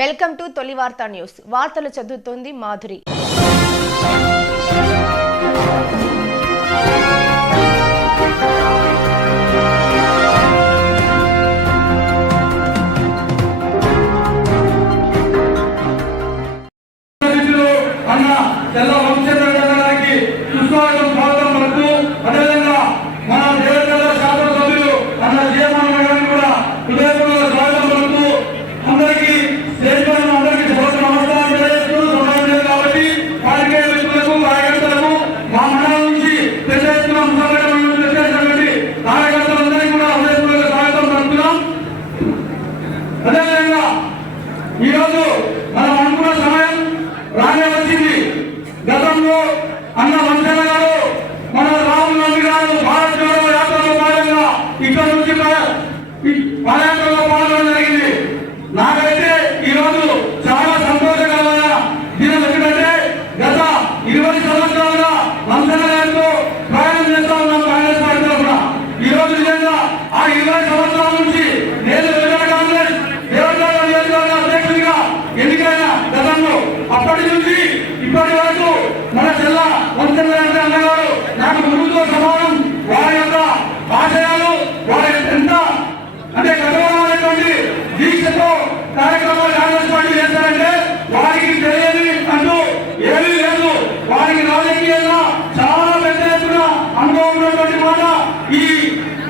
Welcome to తొలి వార్తా news. వార్తలు చదువుతోంది మాధురి. ఈరోజు మనం అనుకున్న సమయం రానే వచ్చింది. గతంలో అన్న వంశన గారు మన రాహుల్ గాంధీ గారు భారత్ జోడో యాత్రలో భాగంగా ఇక్కడ నుంచి పాదయాత్రలో పాల్గొనడం జరిగింది. నాకైతే ఈరోజు చాలా సంతోషకరమైన దినం. ఎందుకంటే గత 20 సంవత్సరాలుగా వంశన గారితో ప్రయాణం చేస్తా ఉన్నాం కాంగ్రెస్ పార్టీ తరఫున. ఈరోజు నిజంగా ఆ 20 సంవత్సరాల నుంచి నేను ఎన్నికైన గతంలో అప్పటి నుంచి ఇప్పటి వరకు మన జిల్లా వంశనారాయణ అన్నగారు నాకు గురువుతో సమానం. వారి యొక్క ఆశయాలు వారి ఎంత అంటే గౌరవమైనటువంటి దీక్షతో కార్యక్రమాలు కాంగ్రెస్ పార్టీ చేస్తారంటే వారికి తెలియని అంటూ ఏమీ లేదు. వారికి రాజకీయంగా చాలా పెద్ద ఎత్తున అనుభవం ఉన్నటువంటి మాట ఈ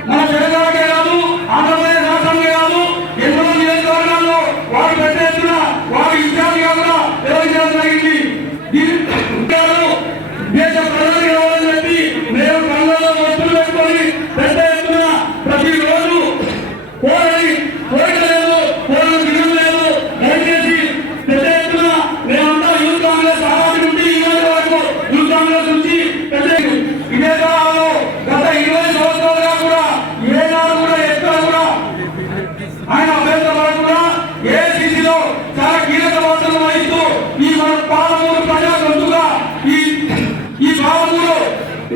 మన తెలంగాణకే కాదు, ఆంధ్రప్రదేశ్ రాష్ట్రానికే కాదు, ఎన్నో నియోజకవర్గాల్లో వారు పెద్ద ఎత్తున వారి ఇన్ఛార్జిగా కూడా నిర్వహించడం జరిగింది. దేశ ప్రజలకు ఇవ్వాలని చెప్పి మేము కళ్ళలో వస్తువులు పెట్టుకొని పెద్ద ఎత్తున ప్రతిరోజు పోరాడి పోరాడలేదు, పోరాడు దిగడం లేదు. దయచేసి పెద్ద ఎత్తున మేమంతా యూత్ కాంగ్రెస్ ఆనాటి నుండి ఈ రోజు వరకు యూత్ కాంగ్రెస్ నుంచి పెద్ద ఇదే కాలంలో గత 20 సంవత్సరాలుగా కూడా ఏనాడు కూడా ఎక్కడ కూడా ఆయన అభ్యర్థులు ఏఐసిసిలో చాలా కీలక పాత్రలు వహిస్తూ ఈ మన పాలమూరు ప్రజా గొంతుగా ఈ పాలమూరు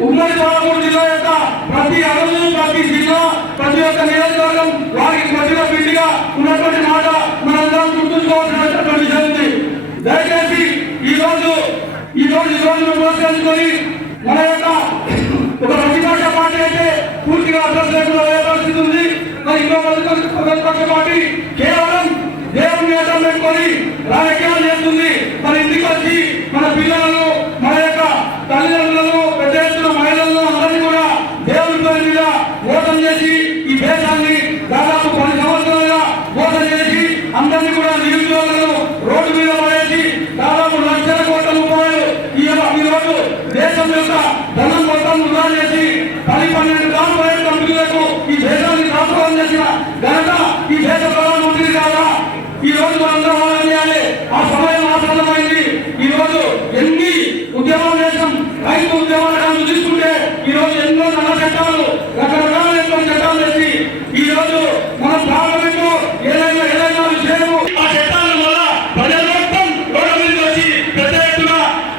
ఉమ్మడి పాలమూరు జిల్లా యొక్క ప్రతి అడుగు ప్రతి జిల్లా ప్రతి ఒక్క నియోజకవర్గం వారికి ప్రతిగా పిండిగా ఉన్నటువంటి మాట మనందరం గుర్తుంచుకోవాల్సినటువంటి విషయం ఉంది. దయచేసి ఈ రోజు పురస్కరించుకొని మన యొక్క ఒక ప్రతిపక్ష పార్టీ అయితే పూర్తిగా అడ్రస్ లేకుండా పరిస్థితి ఉంది. మరి ఇంకో ప్రతిపక్ష పార్టీ కేవలం దేవుని అడ్డం పెట్టుకొని రాజకీయాలు చేస్తుంది. మరి ఇంటికి వచ్చి మన పిల్లలను మన యొక్క తల్లిదండ్రులను పెద్ద ఎత్తున మహిళలను అందరినీ కూడా దేవుని పేరు మీద మోసం చేసి ఈ దేశాన్ని దాదాపు 10 సంవత్సరాలుగా మోసం చేసి అందరినీ కూడా నిరుద్యోగులను రోడ్డు మీద పడేసి దాదాపు లక్షల కోట్ల రూపాయలు ఈ రోజు దేశం యొక్క ధనం మొత్తం వృధా చేసి 10-12 కార్పొరేట్ కంపెనీలకు ఈ దేశాన్ని ట్రాన్స్ఫర్ చేసిన ఘనత ఈ దేశ ప్రధానమంత్రి కాదా? ఈ రోజు మనందరం ఆలోచించాలి. ఆ సమయం ఆసన్నమైంది. ఈ రోజు ఎన్ని ఉద్యమాలు చేసాం, రైతు ఉద్యమాలు తీసుకుంటే ఈ రోజు ఎన్నో నల్ల చట్టాలు రకరకాల చట్టాలు చేసి ఈ రోజు మనం పార్లమెంట్ లో ఏదైనా విషయము ఆ చట్టాల వల్ల ప్రజలు మొత్తం రోడ్ల మీదకి వచ్చి పెద్ద ఎత్తున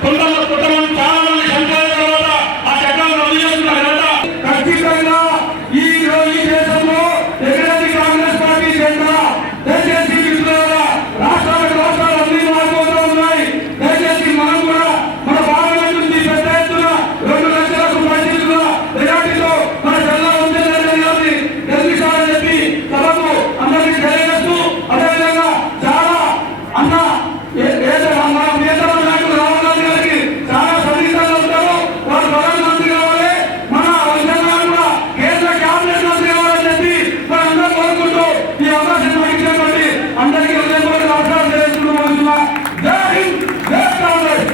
కొంతమంది చాలా మంది చనిపోయిన తర్వాత ఆ చట్టాలను రద్దు చేస్తున్న ఘనత ఖచ్చితంగా ఈ దేశంలో ఎక్కడైతే కాంగ్రెస్ పార్టీ చేసిన దయచేసి రాష్ట్రాలు అన్ని మారిపోతూ ఉన్నాయి. దయచేసి మనం కూడా మన పార్లమెంట్ నుంచి పెద్ద ఎత్తున 2 లక్షలకు పరిస్థితుల మెజార్టీతో మన జిల్లా ఉందని గెలిపించాలని చెప్పి సభకు అందరికీ తెలియజేస్తూ అదేవిధంగా చాలా అన్న మన నేతల నాయకులు రాహుల్ గాంధీ గారికి చాలా సన్నిహితంగా ఉంటారు. వారు ప్రధానమంత్రి కావాలి, మన వంశంగా కూడా కేంద్ర క్యాబినెట్ మంత్రి కావాలని చెప్పి మన అందరూ కోరుకుంటూ ఈ అవకాశం ఇచ్చినటువంటి అందరికీ హృదయపూర్వక నమస్కారం తెలియజేసుకుంటూ జై హింద్, జై కాంగ్రెస్.